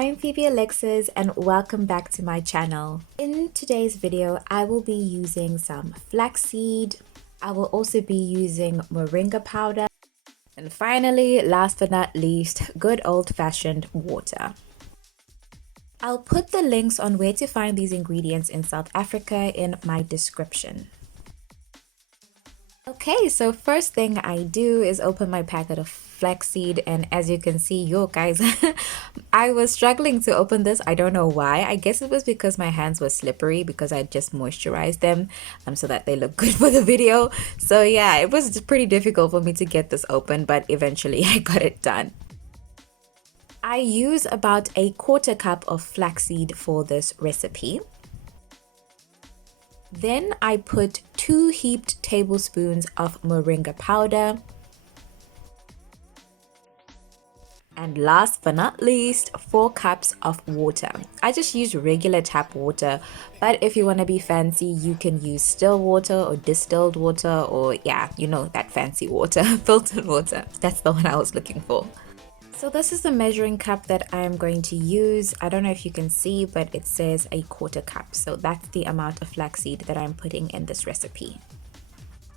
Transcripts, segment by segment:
I'm Phoebe Alexis and welcome back to my channel. In today's video, I will be using some flaxseed. I will also be using moringa powder. And finally, last but not least, good old-fashioned water. I'll put the links on where to find these ingredients in South Africa in my description. Okay, so first thing I do is open my packet of flaxseed, and as you can see, yo guys, I was struggling to open this. I don't know why. I guess it was because my hands were slippery because I just moisturized them so that they look good for the video. So yeah, it was just pretty difficult for me to get this open, but eventually I got it done. I use about a quarter cup of flaxseed for this recipe. Then I put 2 heaped tablespoons of moringa powder. And last but not least, 4 cups of water. I just use regular tap water, but if you want to be fancy, you can use still water or distilled water, or yeah, you know, that fancy water, filtered water. That's the one I was looking for. So this is the measuring cup that I am going to use. I don't know if you can see, but it says a quarter cup. So that's the amount of flaxseed that I'm putting in this recipe.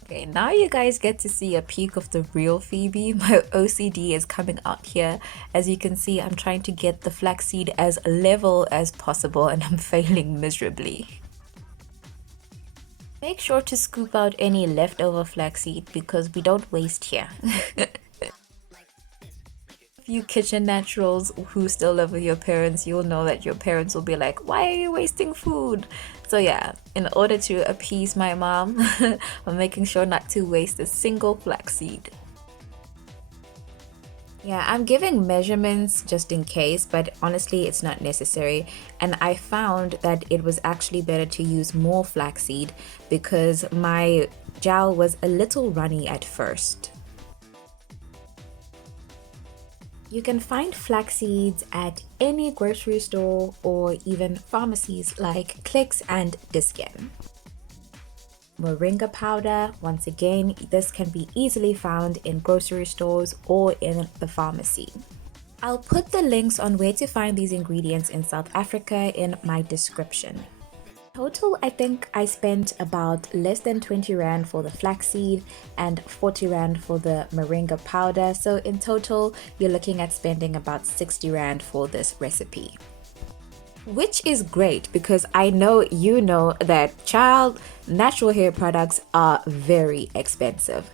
Okay, now you guys get to see a peek of the real Phoebe. My OCD is coming out here. As you can see, I'm trying to get the flaxseed as level as possible and I'm failing miserably. Make sure to scoop out any leftover flaxseed because we don't waste here. You kitchen naturals who still live with your parents, you'll know that your parents will be like, why are you wasting food? So yeah, in order to appease my mom, I'm making sure not to waste a single flaxseed. Yeah, I'm giving measurements just in case, but honestly it's not necessary. And I found that it was actually better to use more flaxseed because my gel was a little runny at first. You can find flax seeds at any grocery store or even pharmacies like Clicks and Diskin. Moringa powder, once again, this can be easily found in grocery stores or in the pharmacy. I'll put the links on where to find these ingredients in South Africa in my description. Total, I think I spent about less than 20 Rand for the flaxseed and 40 Rand for the moringa powder. So in total, you're looking at spending about 60 Rand for this recipe. Which is great because I know you know that natural hair products are very expensive.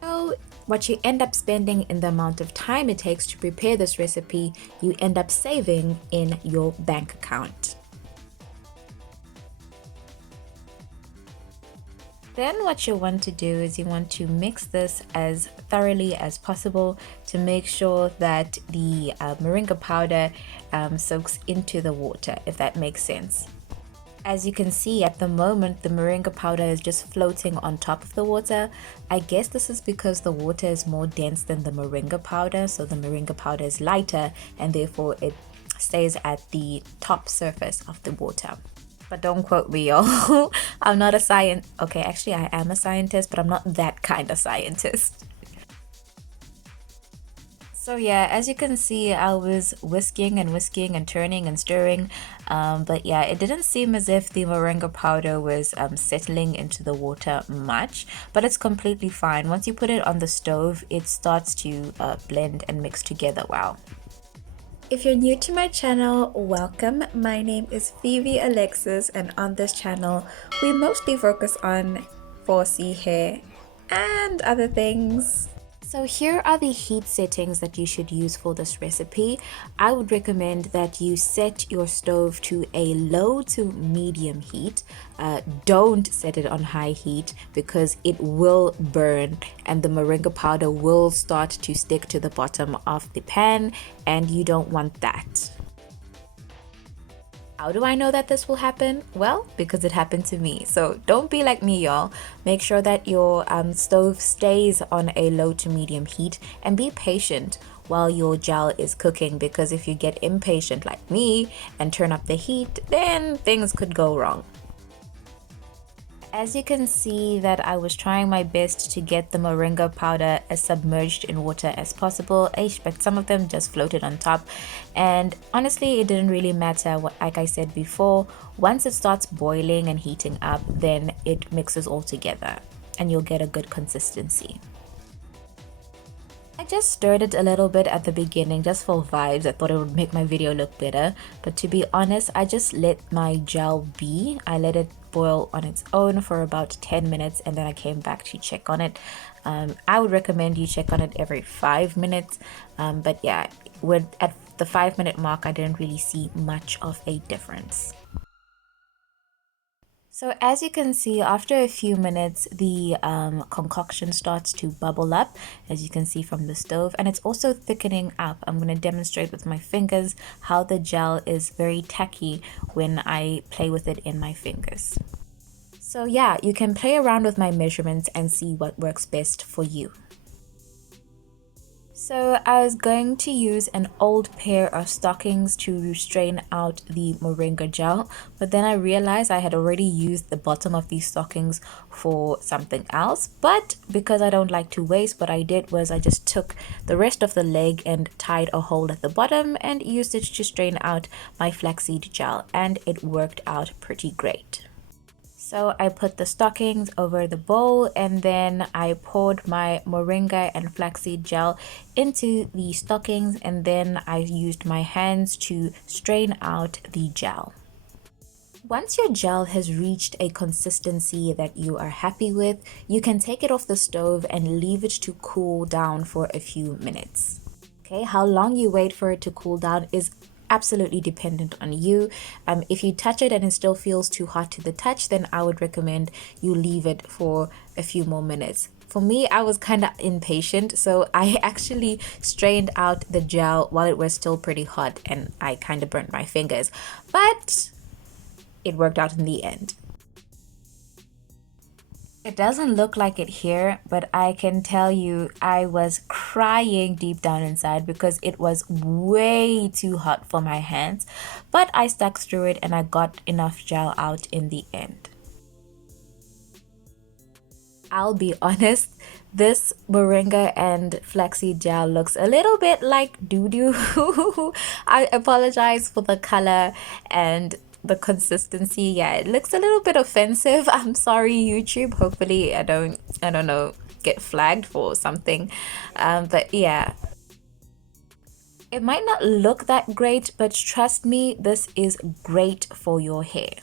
So what you end up spending in the amount of time it takes to prepare this recipe, you end up saving in your bank account. Then what you want to do is you want to mix this as thoroughly as possible to make sure that the moringa powder soaks into the water, if that makes sense. As you can see at the moment, the moringa powder is just floating on top of the water. I guess this is because the water is more dense than the moringa powder, so the moringa powder is lighter and therefore it stays at the top surface of the water. But don't quote me, y'all. I'm not a scientist. Okay, actually I am a scientist, but I'm not that kind of scientist. So yeah, as you can see, I was whisking and turning and stirring. But yeah, it didn't seem as if the moringa powder was settling into the water much, but it's completely fine. Once you put it on the stove, it starts to blend and mix together well. If you're new to my channel, welcome. My name is Phoebe Alexis, and on this channel, we mostly focus on 4C hair and other things. So here are the heat settings that you should use for this recipe. I would recommend that you set your stove to a low to medium heat. Don't set it on high heat because it will burn and the moringa powder will start to stick to the bottom of the pan, and you don't want that. How do I know that this will happen? Well, because it happened to me. So don't be like me, y'all. Make sure that your stove stays on a low to medium heat and be patient while your gel is cooking, because if you get impatient like me and turn up the heat, then things could go wrong. As you can see that I was trying my best to get the moringa powder as submerged in water as possible, but some of them just floated on top. And honestly, it didn't really matter. Like I said before, once it starts boiling and heating up, then it mixes all together and you'll get a good consistency. I just stirred it a little bit at the beginning just for vibes. I thought it would make my video look better, but to be honest, I just let my gel be. I let it boil on its own for about 10 minutes and then I came back to check on it. I would recommend you check on it every 5 minutes, but yeah, at the 5-minute mark I didn't really see much of a difference. So as you can see, after a few minutes, the concoction starts to bubble up, as you can see from the stove, and it's also thickening up. I'm going to demonstrate with my fingers how the gel is very tacky when I play with it in my fingers. So yeah, you can play around with my measurements and see what works best for you. So I was going to use an old pair of stockings to strain out the moringa gel, but then I realized I had already used the bottom of these stockings for something else. But because I don't like to waste, what I did was I just took the rest of the leg and tied a hole at the bottom and used it to strain out my flaxseed gel, and it worked out pretty great. So I put the stockings over the bowl and then I poured my moringa and flaxseed gel into the stockings, and then I used my hands to strain out the gel. Once your gel has reached a consistency that you are happy with, you can take it off the stove and leave it to cool down for a few minutes. Okay, how long you wait for it to cool down is absolutely dependent on you. If you touch it and it still feels too hot to the touch, then I would recommend you leave it for a few more minutes. For me, I was kind of impatient, so I actually strained out the gel while it was still pretty hot and I kind of burnt my fingers, but it worked out in the end. It doesn't look like it here, but I can tell you I was crying deep down inside because it was way too hot for my hands, but I stuck through it and I got enough gel out in the end. I'll be honest, this moringa and flaxseed gel looks a little bit like doo-doo. I apologize for the color and the consistency. Yeah, it looks a little bit offensive. I'm sorry, YouTube. Hopefully I don't know, get flagged for something. But yeah, it might not look that great, but trust me, this is great for your hair.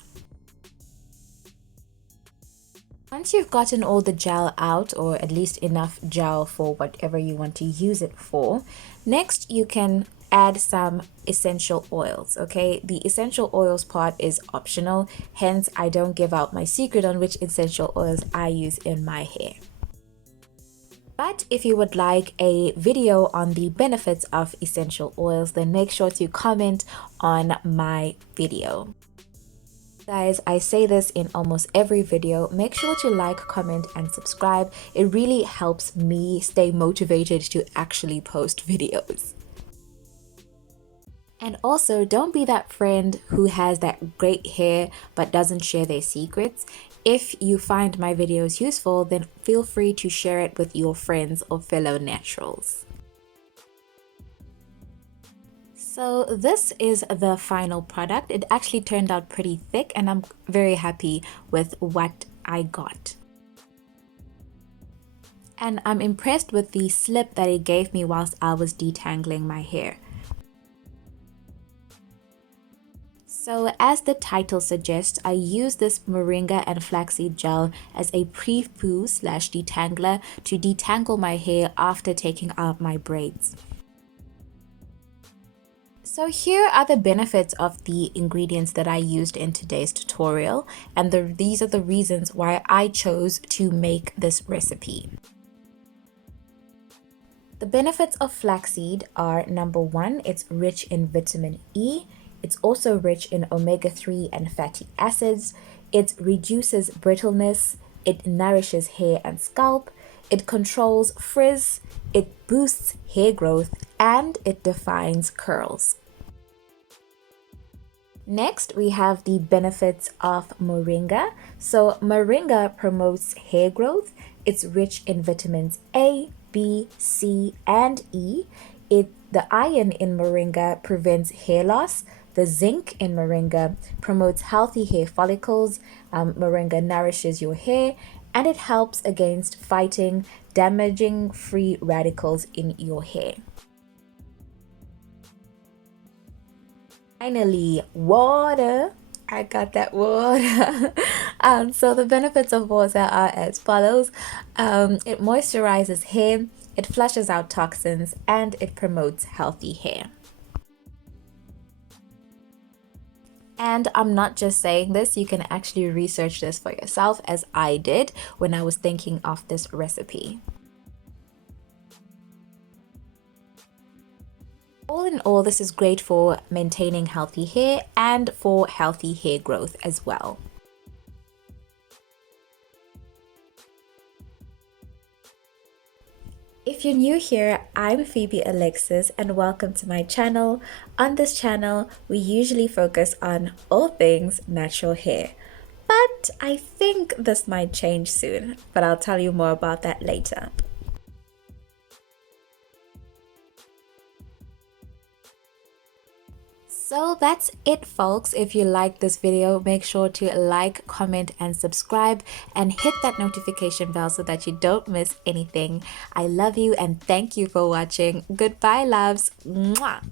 Once you've gotten all the gel out, or at least enough gel for whatever you want to use it for, next you can add some essential oils. Okay, the essential oils part is optional, hence I don't give out my secret on which essential oils I use in my hair. But if you would like a video on the benefits of essential oils, then make sure to comment on my video. Guys, I say this in almost every video. Make sure to like, comment, and subscribe. It really helps me stay motivated to actually post videos. And also, don't be that friend who has that great hair but doesn't share their secrets. If you find my videos useful, then feel free to share it with your friends or fellow naturals. So this is the final product. It actually turned out pretty thick and I'm very happy with what I got. And I'm impressed with the slip that it gave me whilst I was detangling my hair. So as the title suggests, I use this moringa and flaxseed gel as a Prepoo / detangler to detangle my hair after taking out my braids. So here are the benefits of the ingredients that I used in today's tutorial, and these are the reasons why I chose to make this recipe. The benefits of flaxseed are: number one, it's rich in vitamin E. It's also rich in omega-3 and fatty acids. It reduces brittleness. It nourishes hair and scalp. It controls frizz. It boosts hair growth, and it defines curls. Next, we have the benefits of moringa. So, moringa promotes hair growth. It's rich in vitamins A, B, C, and E. The iron in moringa prevents hair loss. The zinc in moringa promotes healthy hair follicles. Moringa nourishes your hair and it helps against fighting damaging free radicals in your hair. Finally, water. I got that water. So the benefits of water are as follows. It moisturizes hair, it flushes out toxins, and it promotes healthy hair. And I'm not just saying this, you can actually research this for yourself as I did when I was thinking of this recipe. All in all, this is great for maintaining healthy hair and for healthy hair growth as well. If you're new here, I'm Phoebe Alexis and welcome to my channel. On this channel, we usually focus on all things natural hair. But I think this might change soon, but I'll tell you more about that later. So that's it, folks. If you like this video, make sure to like, comment, and subscribe, and hit that notification bell so that you don't miss anything. I love you and thank you for watching. Goodbye, loves. Mwah.